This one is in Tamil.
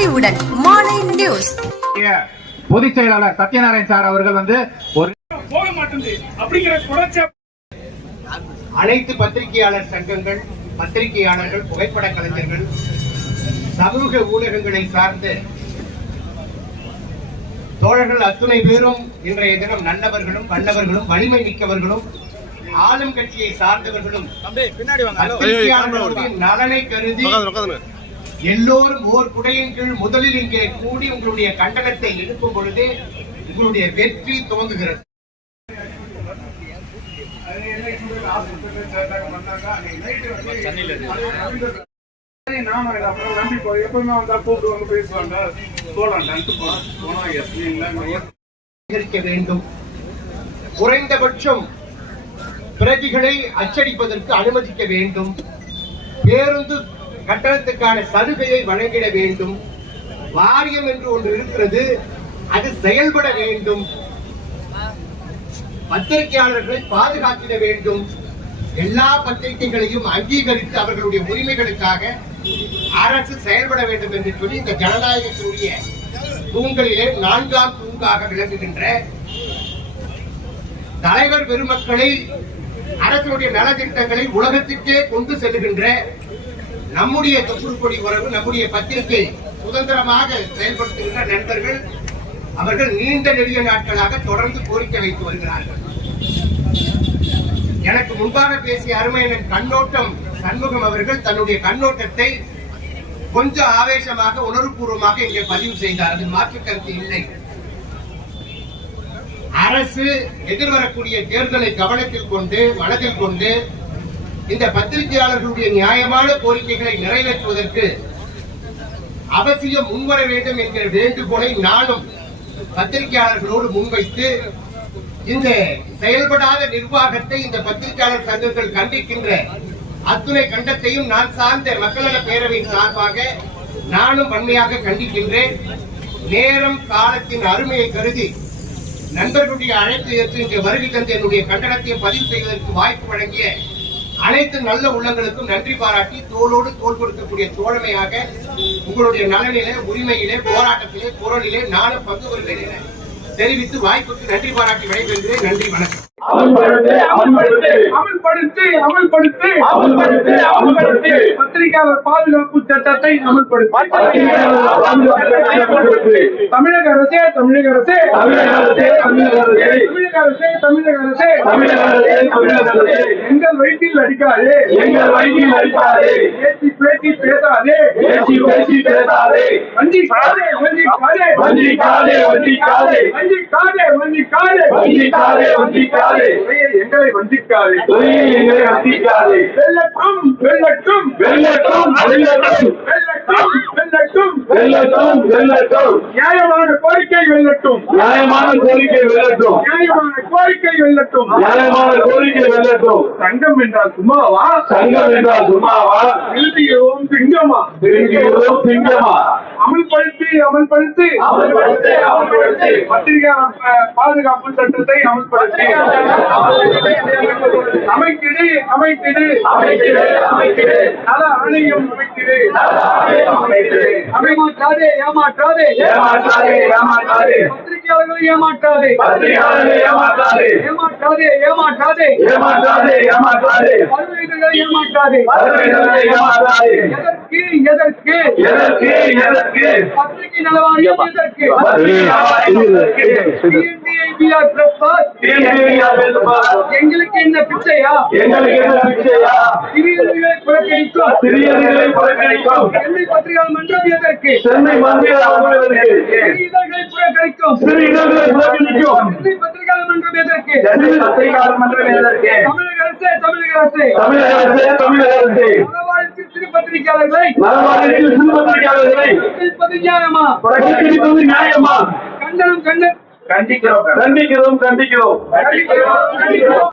பொலிவுடன் மாலை நியூஸ். பொதுச் செயலாளர் சத்யநாராயண சார் அவர்கள் ஒரு அனைத்து பத்திரிகையாளர் சங்கங்கள், பத்திரிகையாளர்கள், புகைப்பட கலைஞர்கள், சமூக ஊடகங்களை சார்ந்த தோழர்கள் அத்துணை பேரும் இன்றைய தினம் நல்லவர்களும் வல்லவர்களும் வலிமை மிக்கவர்களும் ஆளும் கட்சியை சார்ந்தவர்களும் பத்திரிகையாளர்களுடைய நலனை கருதி எல்லோரும் ஓர் குடையின் கீழ் முதலில் இங்கே கூடி உங்களுடைய கண்டனத்தை எழுப்பும் பொழுது உங்களுடைய வெற்றி துவங்குகிறது. வேண்டும், குறைந்தபட்சம் பிரதிகளை அச்சடிப்பதற்கு அனுமதிக்க வேண்டும், பேருந்து கட்டணத்துக்கான சலுகையை வழங்கிட வேண்டும், வாரியம் என்று ஒன்று இருக்கிறது, அது செயல்பட வேண்டும், பத்திரிகையாளர்களை பாதுகாத்திட வேண்டும், எல்லா பத்திரிகைகளையும் அங்கீகரித்து அவர்களுடைய உரிமைகளுக்காக அரசு செயல்பட வேண்டும் என்று சொல்லி இந்த ஜனநாயகத்தினுடைய தூண்களிலே 4ஆம் தூங்காக விளங்குகின்ற தலைவர் பெருமக்களை, அரசுடைய நலத்திட்டங்களை உலகத்திற்கே கொண்டு செல்லுகின்ற நம்முடைய தொற்றுப்பொடி உறவு, நம்முடைய பத்திரிகை சுதந்திரமாக செயல்படுத்துகின்ற நண்பர்கள் அவர்கள் நீண்ட நெடிய நாட்களாக தொடர்ந்து கோரிக்கை வைத்து வருகிறார்கள். எனக்கு முன்பாக பேசிய அருமையன் கண்ணோட்டம் சண்முகம் அவர்கள் தன்னுடைய கண்ணோட்டத்தை கொஞ்சம் ஆவேசமாக, உணர்வுபூர்வமாக இங்கே பதிவு செய்தார். அதில் மாற்று கருத்து இல்லை. அரசு எதிர்வரக்கூடிய தேர்தலை கவனத்தில் கொண்டு, மனதில் கொண்டு இந்த பத்திரிகையாளர்களுடைய நியாயமான கோரிக்கைகளை நிறைவேற்றுவதற்கு அவசியம் முன்வர வேண்டும் என்கிற வேண்டுகோளை நானும் பத்திரிகையாளர்களோடு முன்வைத்து இந்த செயல்படாத நிர்வாகத்தை இந்த பத்திரிகையாளர் சங்கங்கள் கண்டிக்கின்ற அத்துணை கண்டத்தையும் நான் சார்ந்த மக்கள பேரவையின் சார்பாக நானும் வன்மையாக கண்டிக்கின்றேன். நேரம் காலத்தின் அருமையை கருதி நண்பர்களுடைய அழைப்பு ஏற்று இங்கே வருகை தந்து என்னுடைய கண்டனத்தை பதிவு செய்வதற்கு வாய்ப்பு வழங்கிய அனைத்து நல்ல உள்ளங்களுக்கும் நன்றி பாராட்டி தோளோடு தோள் கொடுக்கக்கூடிய தோழமையாக உங்களுடைய நலனிலே, உரிமையிலே, போராட்டத்திலே, குரலிலே நானும் பங்கு வருகிறேன் தெரிவித்து வாய்ப்புக்கு நன்றி பாராட்டி விடைபெறுகிறேன். நன்றி, வணக்கம். பத்திரிகையாளர் பாதுகாப்பு சட்டத்தை அமல்படுத்தி தமிழக அரசே எங்கள் வயிற்றில் அடிக்காதே, பேசி பேசாதே, எங்களை வஞ்சிக்காதே, வெல்லட்டும் வெல்லட்டும் வெல்லட்டும் வெல்லட்டும் வெல்லட்டும் வெல்லட்டும் நியாயமான கோரிக்கை வெல்லட்டும், நியாயமான கோரிக்கை வெல்லட்டும், நியாயமான கோரிக்கை வெல்லட்டும், நியாயமான கோரிக்கை வெல்லட்டும். சங்கம் என்றால் சும்மாவா, சங்கம் என்றால் சும்மாவா, திருத்தியோம் சிங்கமா, திருத்தியோம் சிங்கமா, அமல்படுத்தி அமல்படுத்தி அமல்படுத்தி அமல்படுத்தி பத்திரிகையாளர் பாதுகாப்பு சட்டத்தை அமல்படுத்தி அமைக்கிடு அமைக்கிடு அமைக்கிடு அமைக்கிடு நல ஆணையம் அமைக்கிடு, ஏமாற்றாதே ஏமாற்றாதே ஏமாற்றாதே ஏமாற்றாதே பத்திரிகையாளர்களை ஏமாற்றாதே, பத்திரிகையாளர்களை ஏமாற்றாதே, ஏமாற்றாதே ஏமாற்றாதே ஏமாற்றாதே ஏமாற்றாதே பத்திரிகையாளர்களை ஏமாற்றாதே, பத்திரிகையாளர்களை ஏமாற்றாதே. எதற்கு எதற்கு எதற்கு எதற்கு பத்திரிகை நலவாரியம் எதற்கு, எங்களுக்கு என்ன பிச்சையா, எங்களுக்கு என்ன பிச்சையா, சிறியர்களை புறக்கணிக்கும், சிறியர்களை புறக்கணிக்கும் சென்னை பத்திரிகையாளர் மன்றம் எதற்கு, சென்னை சிறியர்களை புறக்கணிக்கும், சிறியர்களை புறக்கணிக்கும் சென்னை பத்திரிகையாளர் மன்றம் எதற்கு, சென்னை பத்திரிகையாளர் மன்றம் எதற்கு, தமிழக அரசே தமிழக அரசே தமிழக அரசே தமிழக அரசே நலவாரியத்தில் சிறு பத்திரிகையாளர்களை, நலவாரியத்தில் சிறு பத்திரிகையாளர்களை நியாயமா, நியாயமா கண்டனம் கண்டிக்கிறோம் கண்டிக்கிறோம் கண்டிக்கிறோம் கண்டிக்கிறோம்.